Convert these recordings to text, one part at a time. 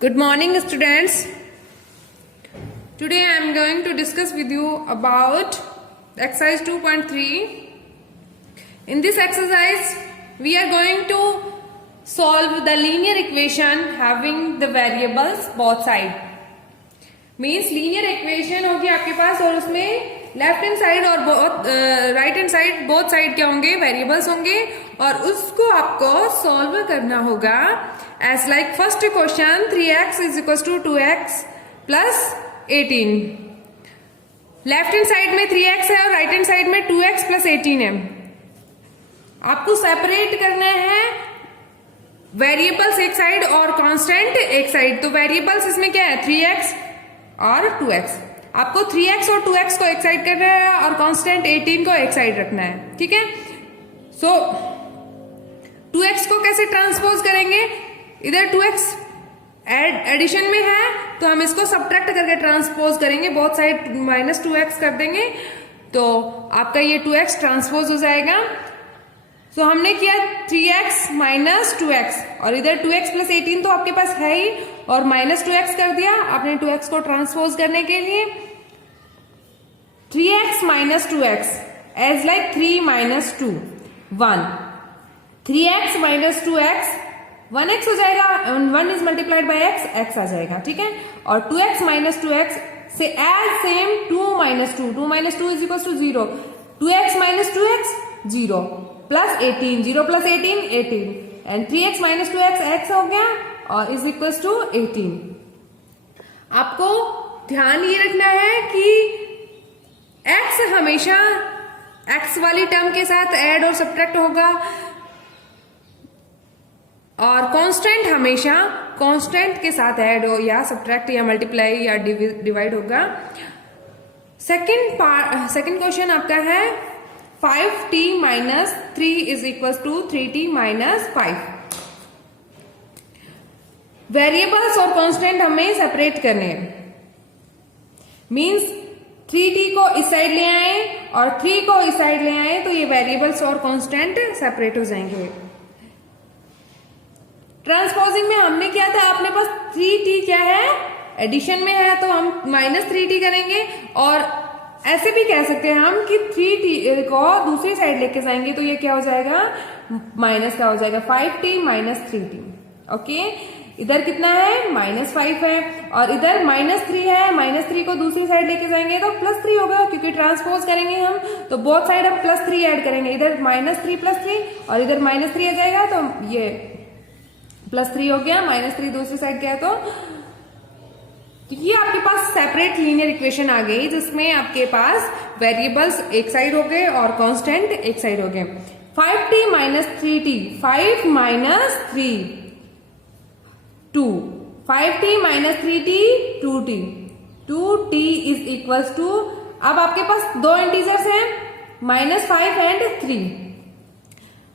Good morning, students. Today I am going to discuss with you about exercise 2.3. In this exercise, we are going to solve the linear equation having the variables both side. Means linear equation होगी आपके पास और उसमें left hand side और right hand side both side क्या होंगे, variables होंगे और उसको आपको सॉल्व करना होगा as like first question 3x is equal to 2x plus 18. Left hand side में 3x है और राइट हैंड साइड में 2x प्लस 18 है. आपको सेपरेट करना है वेरिएबल्स एक साइड और कांस्टेंट एक साइड. तो वेरिएबल्स इसमें क्या है, 3x और 2x. आपको 3x और 2x को एक साइड करना है और कांस्टेंट 18 को एक साइड रखना है. ठीक है. सो 2x को कैसे ट्रांसपोज करेंगे, इधर 2x एडिशन में है तो हम इसको सब्ट्रैक्ट करके ट्रांसपोज करेंगे, बोथ साइड माइनस 2x कर देंगे तो आपका ये 2x ट्रांसपोज हो जाएगा. तो हमने किया 3x माइनस 2x और इधर 2x प्लस 18 तो आपके पास है ही और माइनस 2x कर दिया आपने 2x को ट्रांसपोज करने के लिए. 3x minus 2x as like 3 minus 2 1. 3x minus 2x 1x हो जाएगा, 1 इज मल्टीप्लाइड बाय x, x आ जाएगा. ठीक है. और 2x माइनस 2x से as same 2 minus 2, 2 minus 2 is equal to 0. 2x minus 2x 0 plus 18, 0 plus 18 18 and 3x minus 2x x हो गया और इज इक्वल टू 18. आपको ध्यान ये रखना है कि x हमेशा x वाली टर्म के साथ ऐड और सब्ट्रैक्ट होगा और कांस्टेंट हमेशा कांस्टेंट के साथ ऐड हो या सब्ट्रैक्ट या मल्टीप्लाई या डिवाइड होगा. सेकंड क्वेश्चन आपका है 5t minus 3 is equal to 3t minus 5. Variables और कांस्टेंट हमें सेपरेट करने हैं. मींस 3t को इस साइड ले आए और 3 को इस साइड ले आए तो ये वेरिएबल्स और कांस्टेंट सेपरेट हो जाएंगे. ट्रांसपोजिंग में हमने क्या था, अपने पास 3t क्या है, एडिशन में है तो हम माइनस 3t करेंगे और ऐसे भी कह सकते हैं हम कि 3t को दूसरी साइड लेके जाएंगे तो ये क्या हो जाएगा, माइनस का हो जाएगा 5t माइनस 3t. ओके. इधर कितना है, माइनस 5 है और इधर माइनस 3 है. माइनस 3 को दूसरी साइड लेके जाएंगे तो प्लस 3 होगा क्योंकि ट्रांसपोज करेंगे हम तो बोथ साइड हम प्लस 3 ऐड करेंगे. इधर माइनस 3 प्लस 3 और इधर माइनस 3 आ जाएगा तो ये प्लस 3 हो गया. माइनस 3 दूसरी साइड गया तो ये आपके पास सेपरेट लीनियर इक्वेशन आ गई जिसमें आपके पास वेरिएबल्स एक साइड हो गए और कांस्टेंट एक साइड हो गए. 5t minus 3t, 5 minus 3 2, 5t minus 3t 2t, 2t is equal to, अब आपके पास दो इंटीजर्स हैं minus 5 and 3.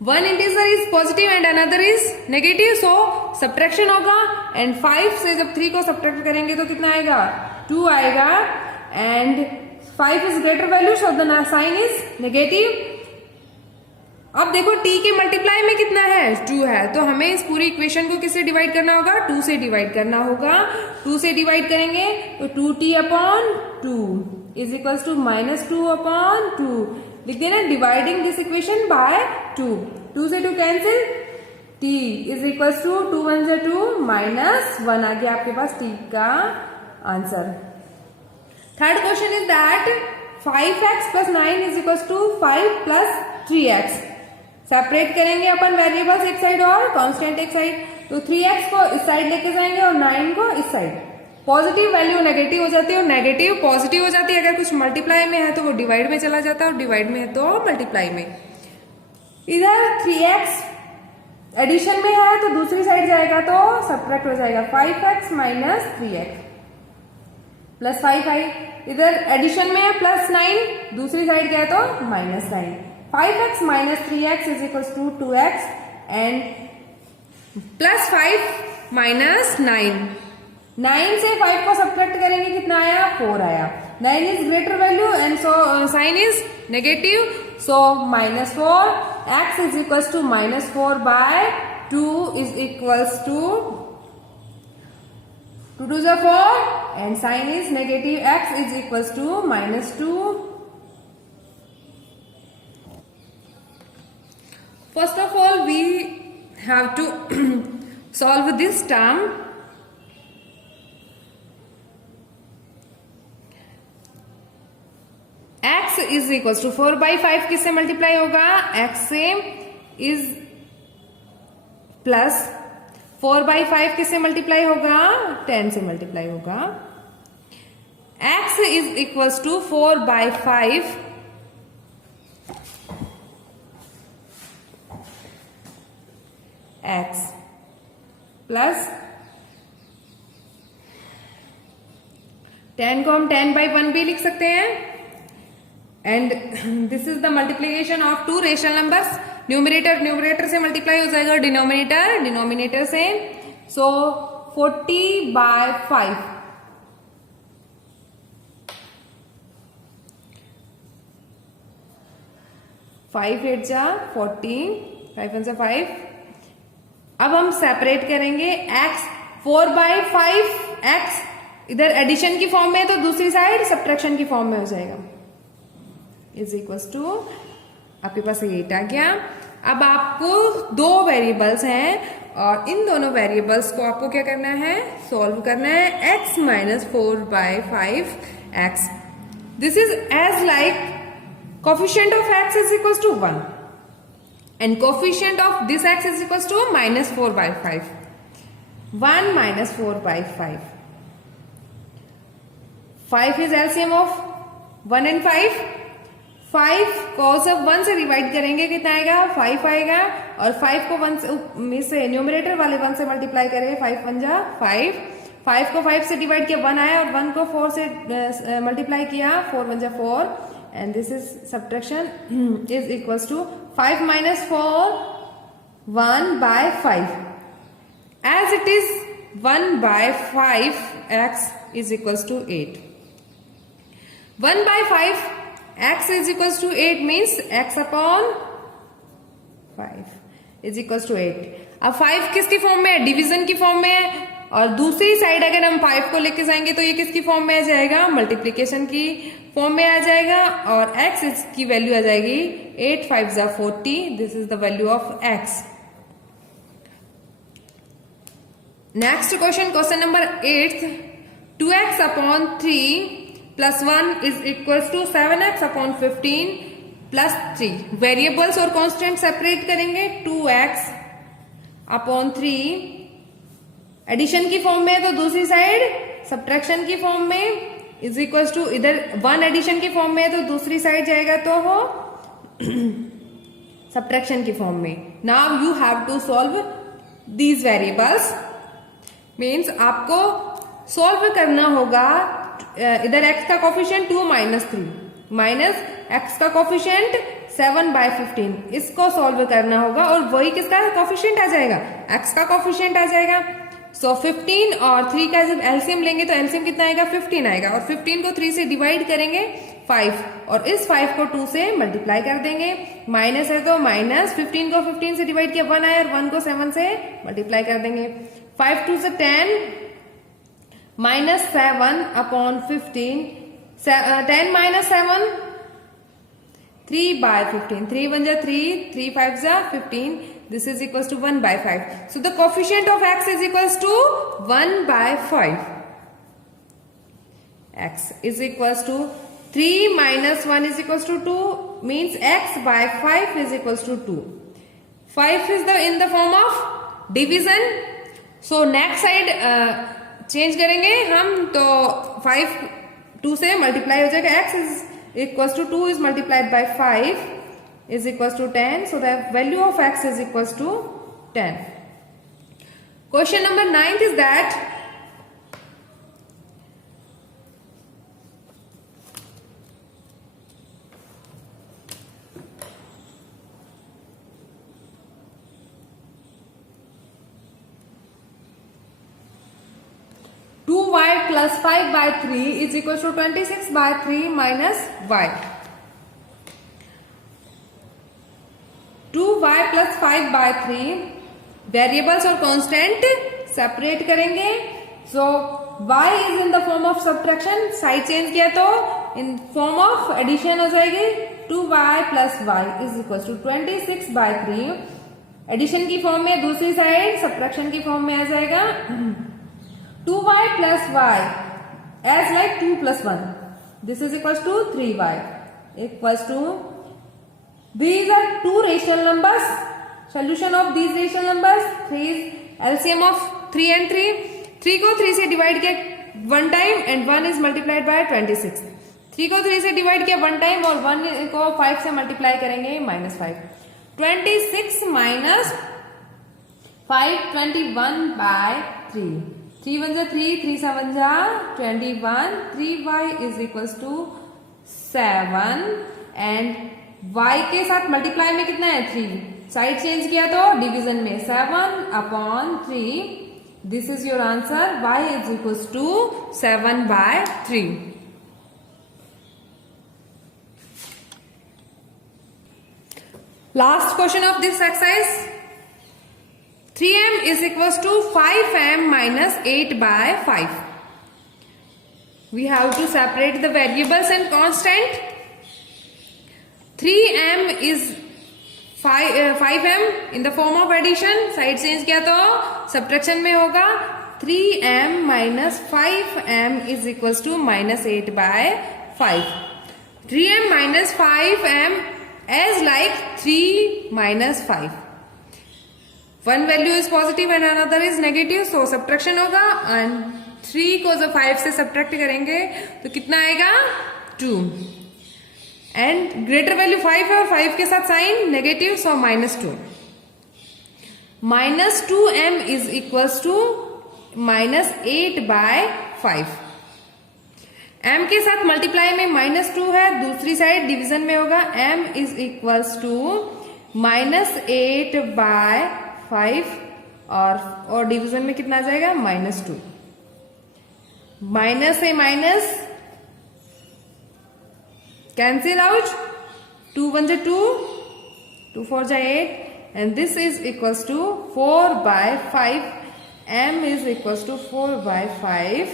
One integer is positive and another is negative so subtraction होगा एंड 5 से जब 3 को सब्ट्रैक्ट करेंगे तो कितना आएगा, 2 आएगा and 5 is greater value so the sign is negative. अब देखो t के मल्टीप्लाई में कितना है, 2 है तो हमें इस पूरी इक्वेशन को किससे डिवाइड करना होगा, 2 से डिवाइड करना होगा. 2 से डिवाइड करेंगे तो 2t upon 2 is equal to minus 2 upon 2. लिख देना डिवाइडिंग दिस इक्वेशन बाय 2. 2 से 2 cancel, t is equal to 2 1 से 2 माइनस 1 आ गया आपके पास t का answer. Third question is that 5x plus 9 is equal to 5 plus 3x. Separate करेंगे अपन वेरिएबल्स एक साइड और कांस्टेंट एक साइड तो 3x को इस साइड लेके जाएंगे और 9 को इस साइड. पॉजिटिव वैल्यू नेगेटिव हो जाती है और नेगेटिव पॉजिटिव हो जाती है. अगर कुछ मल्टीप्लाई में है तो वो डिवाइड में चला जाता है और डिवाइड में है तो मल्टीप्लाई में. इधर 3x एडिशन में है तो दूसरी साइड जाएगा तो सब्ट्रैक्ट हो जाएगा 5x minus 3x plus 5i. इधर एडिशन में है प्लस 9, दूसरी साइड गया तो minus 9. 5x minus 3x is equal to 2x and plus 5 minus 9. 9 से 5 को सब्ट्रैक्ट करेंगे कितना आया, 4 आया. 9 is greater value and so sign is negative so minus 4. x is equal to minus 4 by 2 is equal to 2 2 are 4 and sign is negative. X is equals to -2. First of all, we have to solve this term. X is equals to 4/5 किससे multiply होगा? X से is plus 4/5 किससे multiply होगा? 10 से multiply होगा. X is equals to 4/5 x plus 10 को हम 10/1 भी लिख सकते हैं. And this is the multiplication of two rational numbers. Numerator से मल्टीप्लाई हो जाएगा डिनोमिनेटर से. सो 40/5 5 8 जा 40 5 1 जा 5. अब हम सेपरेट करेंगे x 4/5 x इधर एडिशन की फॉर्म में तो दूसरी साइड सब्ट्रैक्शन की फॉर्म में हो जाएगा. इज इक्वल्स टू आपके पास 8 आ गया. अब आपको दो वेरिएबल्स हैं और इन दोनों वेरिएबल्स को आपको क्या करना है? सॉल्व करना है. x minus 4/5 x. This is as like coefficient of x is equals to 1 and coefficient of this x is equals to minus 4/5. 1 minus 4/5. 5 is LCM of 1 and 5. 5 को सब 1 से डिवाइड करेंगे कितना आएगा? 5 आएगा. और 5 को 1 में से न्यूमरेटर वाले 1 से मल्टीप्लाई करेंगे. 5 1 जा 5. 5 को 5 से डिवाइड किया 1 आया और 1 को 4 से मल्टीप्लाई किया 4 1 जा 4. And this is subtraction is equals to 5 minus 4 1/5. As it is 1/5 x is equals to 8. 1/5 x is equals to 8 means x upon 5 is equals to 8. अब 5 किसकी फॉर्म में है? डिवीजन की फॉर्म में है. और दूसरी साइड अगर हम 5 को लेके जाएंगे तो ये किसकी फॉर्म में आ जाएगा? मल्टीप्लीकेशन की फॉर्म में आ जाएगा. और x की वैल्यू आ जाएगी 8 5 जा 40. This is the value of x. Next question number 8. 2x upon 3 plus 1 is equals to 7x upon 15 plus 3. Variables और कॉन्स्टेंट सेपरेट करेंगे. 2x अपॉन 3 एडिशन की फॉर्म में है तो दूसरी साइड सब्ट्रैक्शन की फॉर्म में. इज इक्वल्स टू इधर 1 एडिशन की फॉर्म में है तो दूसरी साइड जाएगा तो वो सब्ट्रैक्शन की फॉर्म में. Now you have to solve these variables. Means आपको सॉल्व करना होगा. इधर x का कोफिशिएंट 2 माइनस 3 माइनस x का कोफिशिएंट 7/15. इसको सॉल्व करना होगा और वही किसका कोफिशिएंट आ जाएगा? x का कोफिशिएंट आ जाएगा. सो 15 और 3 का जब एलसीएम लेंगे तो एलसीएम कितना आएगा? 15 आएगा. और 15 को 3 से डिवाइड करेंगे 5 और इस 5 को 2 से मल्टीप्लाई कर देंगे. माइनस है तो माइनस 15 को 15 से डिवाइड किया 1 आया और 1 को 7 से मल्टीप्लाई कर देंगे. 5 2 से 10 माइनस 7 अपॉन 15. 10 माइनस 7 3/15. 3 1 जा 3 3 5 जा 15. This is equals to 1/5. So the coefficient of x is equals to 1/5. X is equals to 3 minus 1 is equals to 2 means x by 5 is equals to 2. 5 is in the form of division. So next side change करेंगे हम तो 5 2 से multiply हो जाएगा. x is equals to 2 is multiplied by 5 is equals to 10. So the value of x is equals to 10. Question number 9 is that 2y plus 5/3 is equals to 26/3 minus y. 2y plus 5/3 variables और constant separate करेंगे. So y is in the form of subtraction, side change किया तो in form of addition हो जाएगी 2y plus y is equal to 26/3। Addition की form में, दूसरी side subtraction की फॉर्म में आ जाएगा 2y plus y as like 2 + 1, this is equal to 3y equal to, these are two rational numbers, solution of these rational numbers, 3 is LCM of 3 and 3, 3 को 3 से divide किया 1 time and 1 इज multiplied bye 26, 3 को 3 से divide किया 1 time और 1 को 5 से मल्टीप्लाई करेंगे -5, 26 माइनस 5 21/3, 3 1 जा 3, 3 7 जा 21, 3y is equal to 7 and y के साथ मल्टीप्लाई में कितना है 3, साइड चेंज किया तो डिवीजन में 7/3, this is your answer, y is equal to 7/3। Last question of this exercise, 3m is equal to 5m minus 8/5। We have to separate the variables and constant. 3m is 5m in the form of addition, side change किया तो subtraction में होगा 3m minus 5m is equals to -8/5। 3m minus 5m as like 3 minus 5, one value is positive and another is negative, so subtraction होगा and 3 को जब 5 से subtract करेंगे तो कितना आएगा 2 एंड ग्रेटर वैल्यू 5 है और 5 के साथ sign negative, so -2, -2m is equals to -8/5। m के साथ मल्टीप्लाई में -2 है, दूसरी साइड डिवीजन में होगा m इज इक्वल्स टू -8/5 और डिवीजन में कितना आ जाएगा -2, माइनस से माइनस cancel out, 2 1 जा 2, 2 4 जा 8 and this is equals to 4/5, m is equals to 4/5